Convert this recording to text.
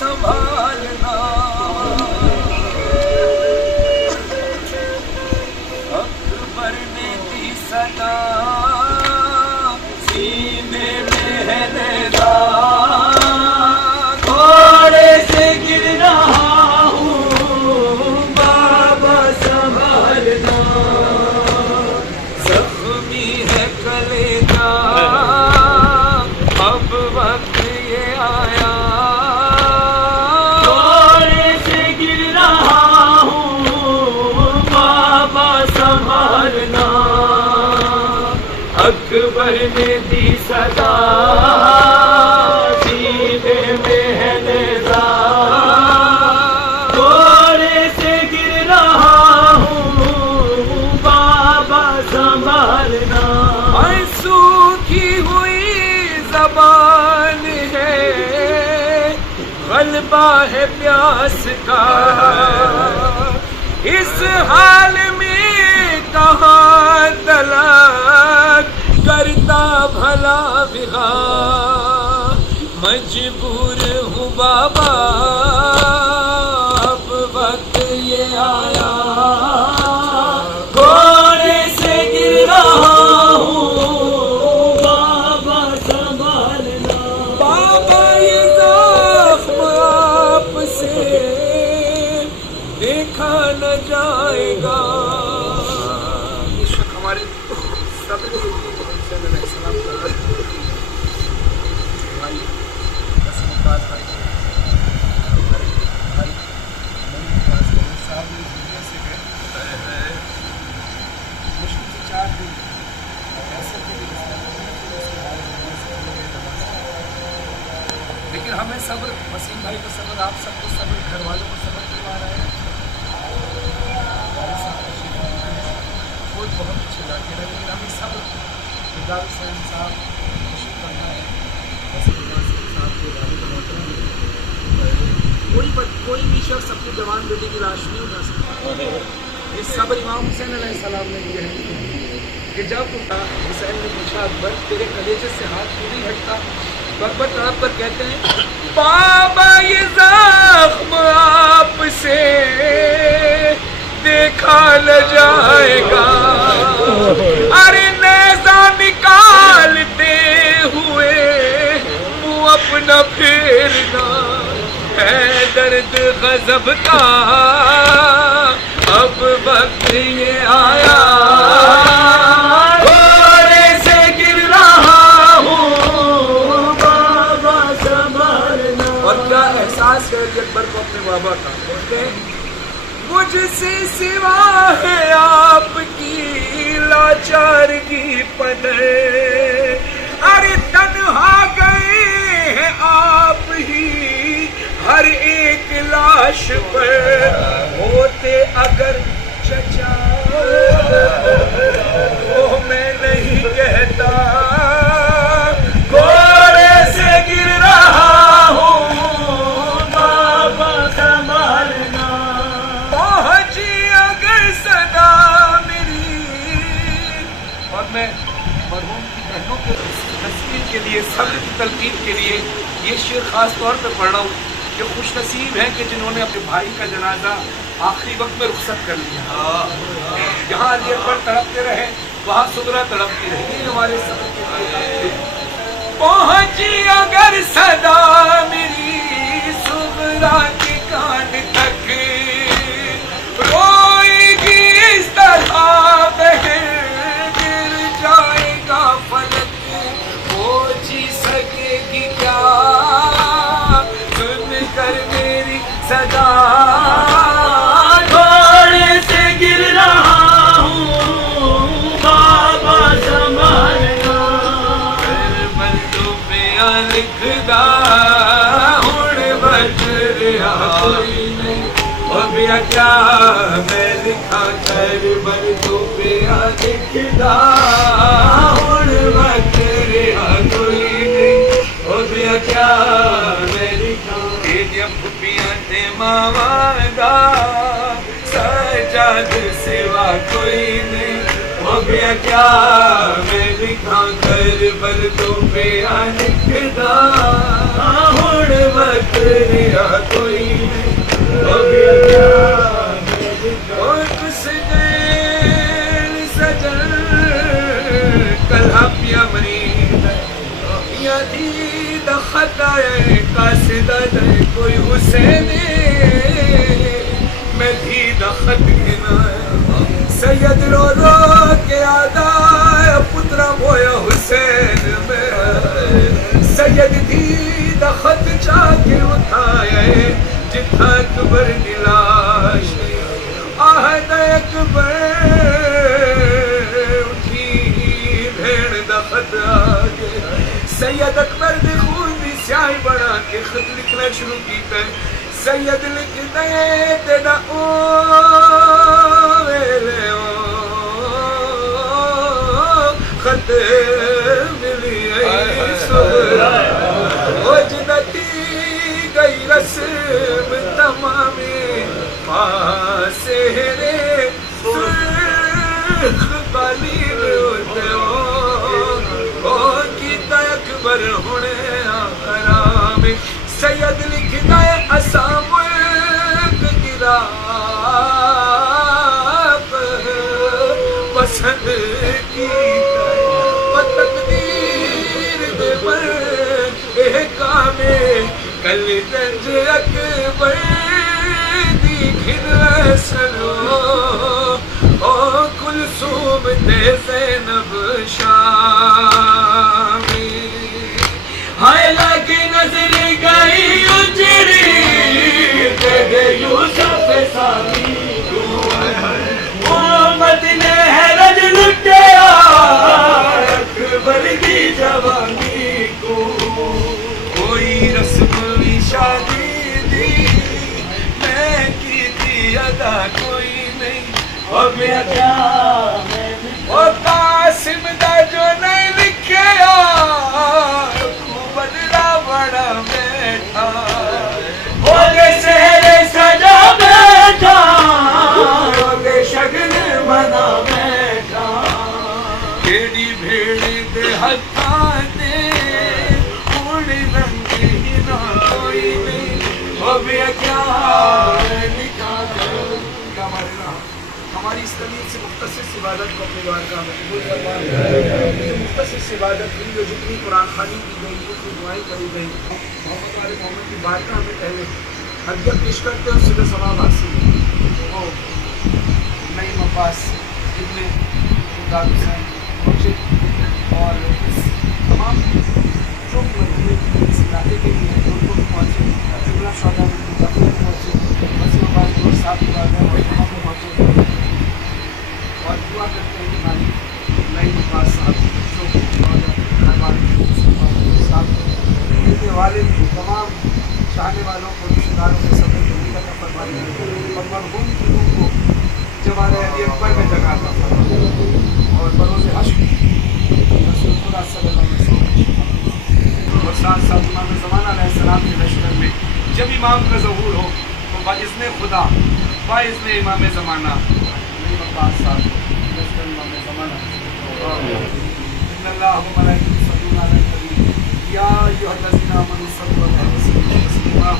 संभालना। अकबर ने दी सदा सीने में है नेज़ा, घोड़े से गिर रहा हूँ बाबा संभालना। जख्मी है कलेजा अब वक्त ये आया, घोड़े से गिर रहा हूँ बाबा संभालना। अकबर ने दी सदा सीने में है नेज़ा, घोड़े से गिर रहा हूँ बाबा संभालना। सूखी हुई ज़बान है, गलबा है प्यास का, इस हाल में कहाँ तलक करता भला विगा। मजबूर हूँ बाबा अब वक्त ये आया, घोड़े से गिर रहा हूँ बाबा संभालना। बाबा ये ज़ख्म आपसे देखा न जाएगा। इस वक्त हमारे सब्र के लिए सलाम भाई रस्मबाज भाई भाई साहब ने दुनिया से गए मुश्किल से 4 दिन ऐसे लेकिन हमें सब्र, वसीम भाई को सब्र, आप सबको सब्र, घर वालों को सब्र करवा रहे हैं। बहुत अच्छे लड़के रहे, लेकिन हमें सब्र गुजार साहब करना है। कोई भी शख्स अपनी जवान बेटे की लाश नहीं उठा सकता। ये सब्र इमाम हुसैन अलैहिस्सलाम ने दिया है कि जब हुसैन ने पूछा अकबर तेरे कलेजे से हाथ क्यों नहीं हटता, तो अकबर तड़प कर कहते हैं बाबा ये ज़ख्म आपसे देखा न जाएगा। अरे नेज़ा निकालते हुए मुँह अपना फेरना, है दर्द गज़ब का अब वक्त ये आया, घोड़े से गिर रहा हूँ बाबा संभालना। और क्या एहसास है अकबर को अपने बाबा का, बोलते मुझसे सिवा है आपकी लाचारगी पदे। अरे तन्हा गए हैं आप ही हर एक लाश पर, होते अगर चचा वो मैं नहीं कहता, घोड़े से गिर रहा हूँ बाबा संभालना। पहुंची अगर सदा मेरी, और मैं मरहूम की बहनों के तस्वीर के लिए, सब्र की तलकीन के लिए ये शेर खास तौर पर पढ़ रहा हूँ कि खुश नसीब हैं कि जिन्होंने अपने भाई का जनाजा आखिरी वक्त में रुखसत कर लिया। जहाँ अली अकबर तड़पते रहे वहाँ सुगरा तड़पती रही। हमारे सब्र के लिए पहुंची अगर सदा मेरी सुगरा के कान तक, रोएगी इस तरह बहन गिर जाएगा फलक, वो जी सकेगी क्या सुन कर मेरी सदा, घोड़े से गिर रहा हूँ बाबा संभालना। बंदों पे लिखदा हुण बच रहा कोई नहीं, अब क्या मैं लिखा कर बंदों पे लिखदा हुण बच रहा कोई नहीं, अब क्या मैं लिखा फुपियां ते मावा दा सजाद सिवा कोई नहीं, हो गया क्या मैं लिखा कर बल तो पे लिखदा हुण वक्त کوئی نہیں، ہو گیا کیا اور کس دین سجن کلہ پیا مرید یا دید خطائے قاصدہ دے کوئی حسین میں دید خط گنا سید رو رو کے آدھا پترا بویا حسین میں سید دید خط چاکر اٹھائے جتھا اکبر نلاش آہد اکبر اٹھی بھیڑ دا خط آگے سید اکبر دے خون دی سیاہی بڑھا کے خط لکھنا شروع کیتا ہے سید لکھ دے تیرا او ویلے خط ملی ای صبح او جدتی گئی رسم تمامی فاسہرے سرخ بالین ہوتے ہو کیتا اکبر ہونے آرام سید لکھتا ہے اسام گراب پسند کیتا ہے تقدیر دے پر احکام کل دنج اکبر دی گھن سنو او کلثوم تے زینب شامی ہائے لگی نظر گئی اجڑی دے یوسف سامی او مدینے ہے رج لٹیا اکبر دی جوانی کو کوئی رسم شادی دی میں کی تھی ادا کوئی نہیں ہو گیا کیا او قاسم دا جو نہیں لکھیا بدلا بڑا بیٹھا ہو گے سہرے سجا بیٹھا ہو گے شگن بنا بیٹھا کیڑی بھیڑ دے ہتھاں تے پوری رنگی نہ کوئی نہیں ہو گیا کیا لکھا کیا ہماری اس طریق سے مختصر عبادت کو اپنے بارگاہ میں قبول فرمائے مختصر عبادت کی جو جتنی قرآن خوانی کی گئی جتنی دعائیں کری گئی محمد والے محمد کی بارگاہ میں پہلے ہدیہ پیش کرتے ہیں صدر ثواب حاصل وہ نعیم عباس ابن امداد حسین مرشد اور اس تمام جو مدینے اس علاقے کے لیے ان کو پہنچے قبلہ شہداء میں پہنچے وسیم عباس اور صاحب کی بارگاہ اور یہاں پہ پہنچے اور دعا کرتے ہیں ہماری نعیم عباس صاحب ان کے والد تمام چاہنے والوں کو رشتہ داروں کے سب کو عطا فرمائے اور مرحوم کی روح کو جوار علی اکبر میں جگہ عطا فرمائے اور بروز حشر رسول خدا صلی اللہ علیہ وسلم اور ساتھ ساتھ امام زمانہ علیہ السلام کے لشکر میں جب امام کا ظہور ہو تو باذن خدا باذن امام زمانہ نعیم عباس صاحب لشکر امام زمانہ ان اللہ و ملائکۃ یصلون علی النبی یا ایھا الذین آمنوا صلوا علیہ وسلم تسلیما